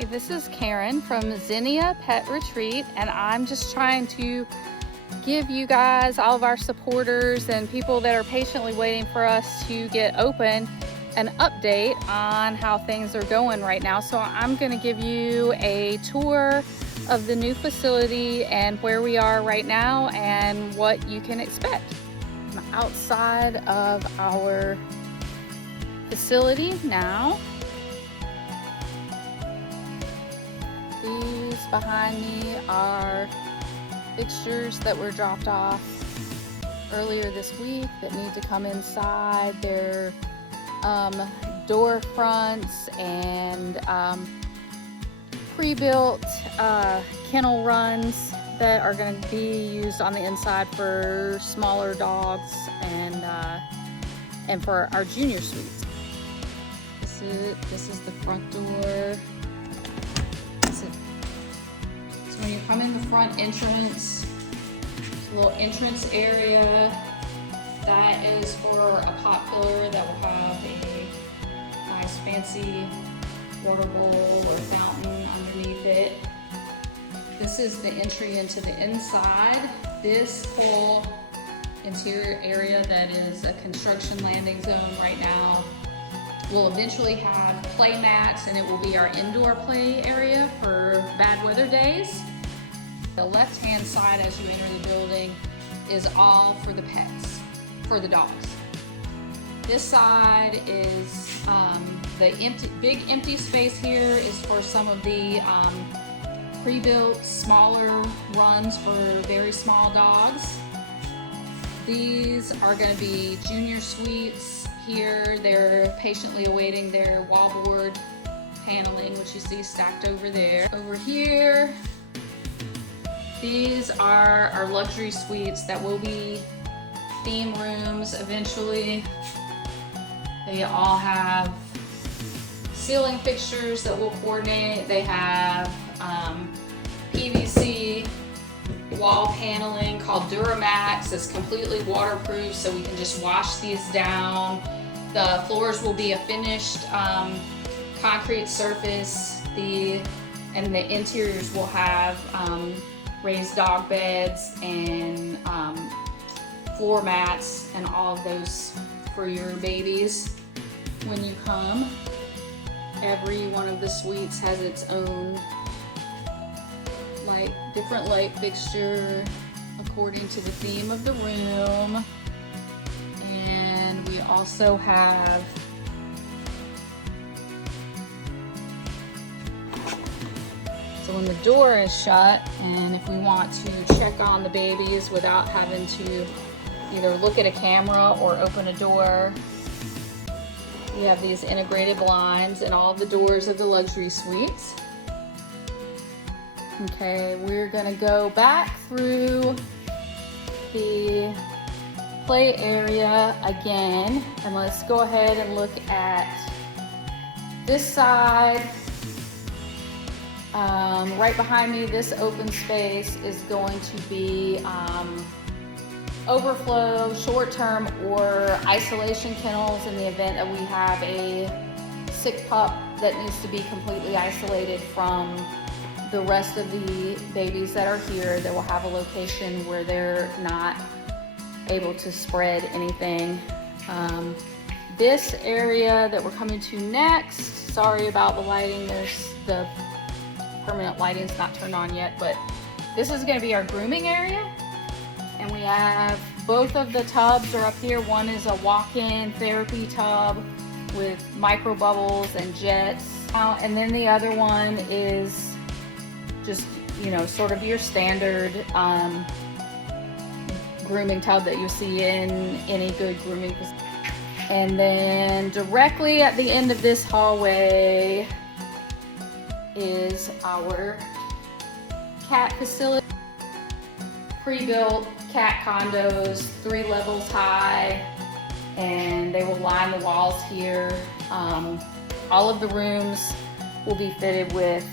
Hey, this is Karen from Zennia Pet Retreat, and I'm just trying to give you guys, all of our supporters and people that are patiently waiting for us to get open, an update on how things are going right now. So I'm going to give you a tour of the new facility and where we are right now and what you can expect. I'm outside of our facility now. These behind me are fixtures that were dropped off earlier this week that need to come inside. They're door fronts and pre-built kennel runs that are going to be used on the inside for smaller dogs and for our junior suites. This is the front door. So when you come in the front entrance, a little entrance area, that is for a pot filler that will have a nice fancy water bowl or fountain underneath it. This is the entry into the inside. This whole interior area that is a construction landing zone right now will eventually have play mats, and it will be our indoor play area for bad weather days. The left-hand side as you enter the building is all for the pets, for the dogs. This side is the big empty space here is for some of the pre-built smaller runs for very small dogs. These are going to be junior suites here. They're patiently awaiting their wallboard paneling, which you see stacked over there. Over here, these are our luxury suites that will be theme rooms eventually. They all have ceiling fixtures that will coordinate. They have PVC wall paneling called Duramax. It's completely waterproof, so we can just wash these down. The floors will be a finished concrete surface. And the interiors will have raised dog beds and floor mats and all of those for your babies when you come. Every one of the suites has its own different light fixture according to the theme of the room. And we also have so when the door is shut, and if we want to check on the babies without having to either look at a camera or open a door, we have these integrated blinds in all the doors of the luxury suites. Okay, we're gonna go back through the play area again, and let's go ahead and look at this side. Right behind me, this open space is going to be overflow, short-term, or isolation kennels in the event that we have a sick pup that needs to be completely isolated from the rest of the babies that are here. That will have a location where they're not able to spread anything. This area that we're coming to next, sorry about the lighting, there's the permanent lighting's not turned on yet, but this is going to be our grooming area. And we have both of the tubs are up here. One is a walk-in therapy tub with micro bubbles and jets. And then the other one is just, sort of your standard grooming tub that you see in any good grooming facility. And then directly at the end of this hallway is our cat facility. Pre-built cat condos, 3 levels high, and they will line the walls here. All of the rooms will be fitted with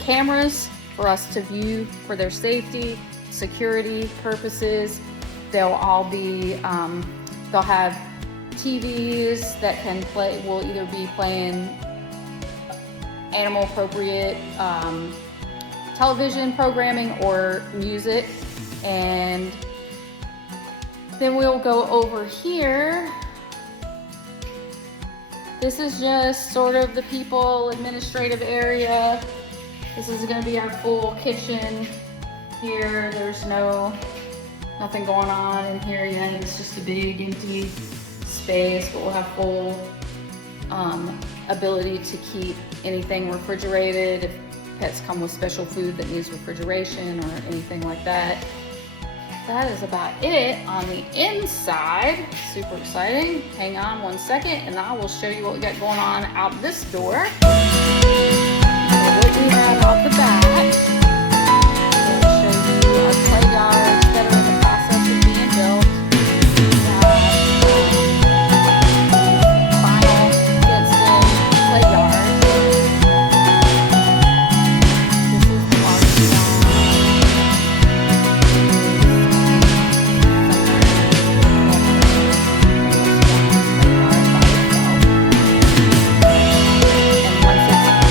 cameras for us to view for their safety, security purposes. They'll all be, they'll have TVs that can play, will either be playing animal appropriate television programming or music. And then we'll go over here. This is just sort of the people administrative area. This is gonna be our full kitchen here. There's nothing going on in here yet. It's just a big empty space, but we'll have full ability to keep anything refrigerated if pets come with special food that needs refrigeration or anything like that. That is about it on the inside. Super exciting. Hang on one second and I will show you what we got going on out this door. So what we have out the back. I'm going to show you our play yards that are in the process of being built. We have final fenced-in play yards. This is the largest one.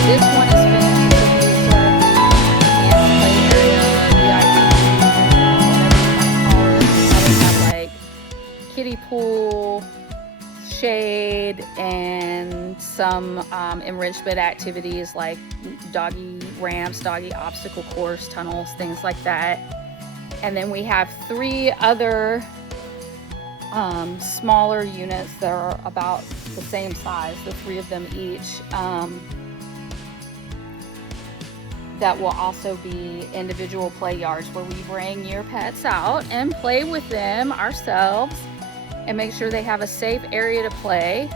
This one is finished. This will be sort of the enhanced play area, VIP, whatever you want to call it. Others have like kiddie pool, shade, and some enrichment activities like doggy ramps, doggy obstacle course, tunnels, things like that. And then we have 3 other smaller units that are about the same size, the 3 of them each. That will also be individual play yards where we bring your pets out and play with them ourselves and make sure they have a safe area to play.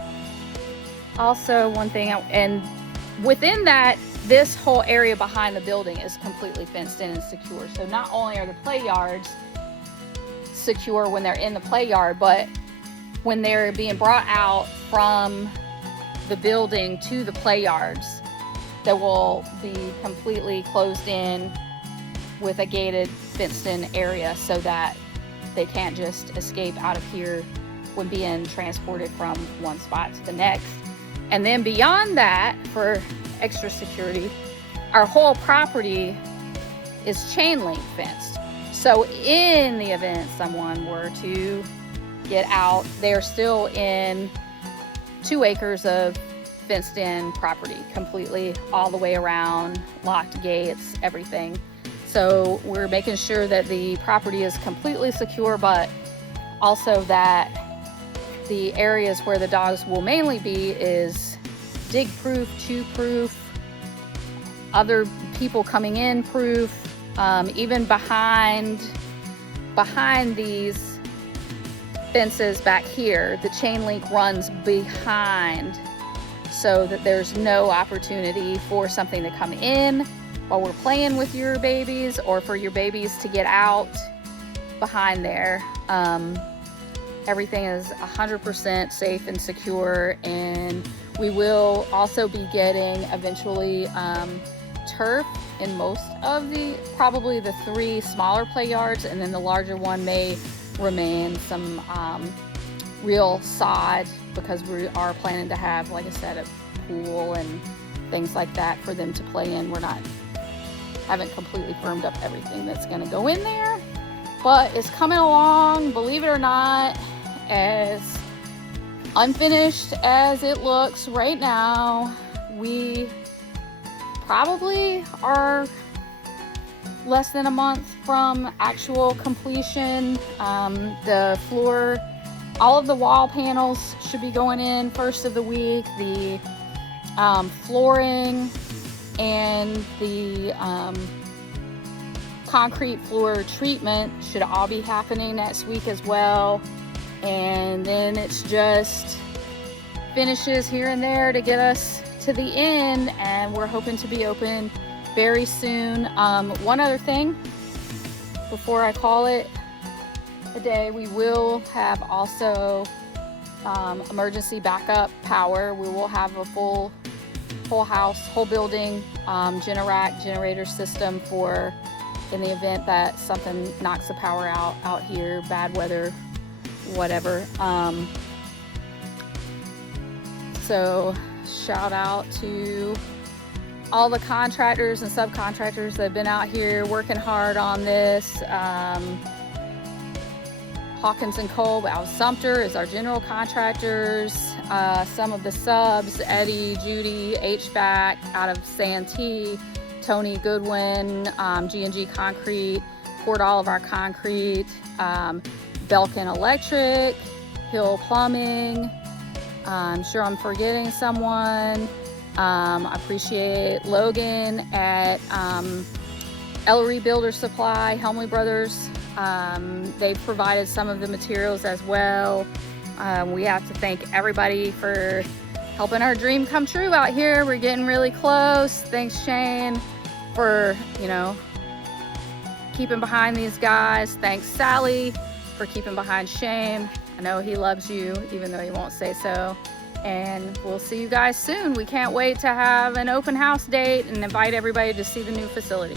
Also, one thing, and within that, this whole area behind the building is completely fenced in and secure. So not only are the play yards secure when they're in the play yard, but when they're being brought out from the building to the play yards, that will be completely closed in with a gated, fenced-in area so that they can't just escape out of here when being transported from one spot to the next. And then beyond that, for extra security, our whole property is chain link fenced. So in the event someone were to get out, they're still in 2 acres of fenced in property, completely all the way around, locked gates, everything. So we're making sure that the property is completely secure, but also that the areas where the dogs will mainly be is dig proof, chew proof, other people coming in proof. Even behind these fences back here, the chain link runs behind, so that there's no opportunity for something to come in while we're playing with your babies or for your babies to get out behind there. Everything is 100% safe and secure, and we will also be getting eventually turf in most of probably the 3 smaller play yards, and then the larger one may remain some real sod, because we are planning to have, like I said, a pool and things like that for them to play in. Haven't completely firmed up everything that's going to go in there, but it's coming along, believe it or not, as unfinished as it looks right now. We probably are less than a month from actual completion. The floor, all of the wall panels should be going in first of the week. The flooring and the concrete floor treatment should all be happening next week as well. And then it's just finishes here and there to get us to the end, and we're hoping to be open very soon. One other thing before I call it a day, we will have also emergency backup power. We will have a full house, whole building generator system for in the event that something knocks the power out here, bad weather, whatever. So shout out to all the contractors and subcontractors that have been out here working hard on this. Hawkins and Cole out of Sumter is our general contractors. Some of the subs, Eddie, Judy, HVAC out of Santee, Tony Goodwin, G&G Concrete, poured all of our concrete, Belkin Electric, Hill Plumbing. I'm sure I'm forgetting someone. I appreciate Logan at Ellery Builder Supply, Helmley Brothers. They've provided some of the materials as well. We have to thank everybody for helping our dream come true out here. We're getting really close. Thanks, Shane, for, you know, keeping behind these guys. Thanks, Sally, for keeping behind Shane. I know he loves you, even though he won't say so. And we'll see you guys soon. We can't wait to have an open house date and invite everybody to see the new facility.